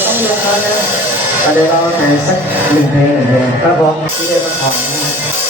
เดี๋ยวเราแต่สักหนึ่งเพลงหนึ่งเพลงครับผมที่ได้มาขอนะ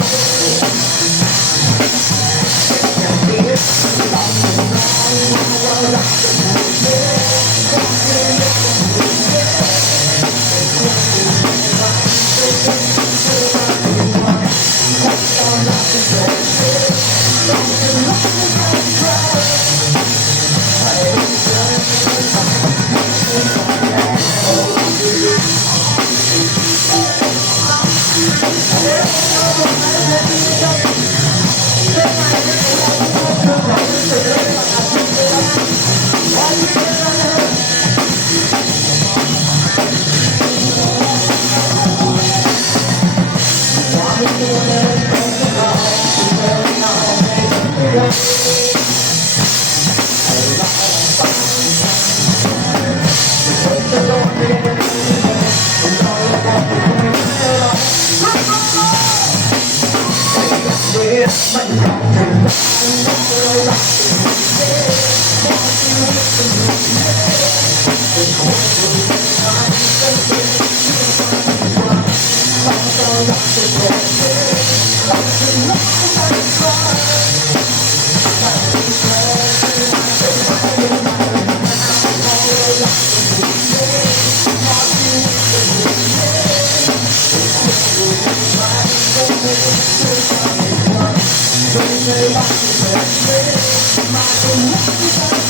Thank you. Yeah. I'm not do it. I'm not going to be able to.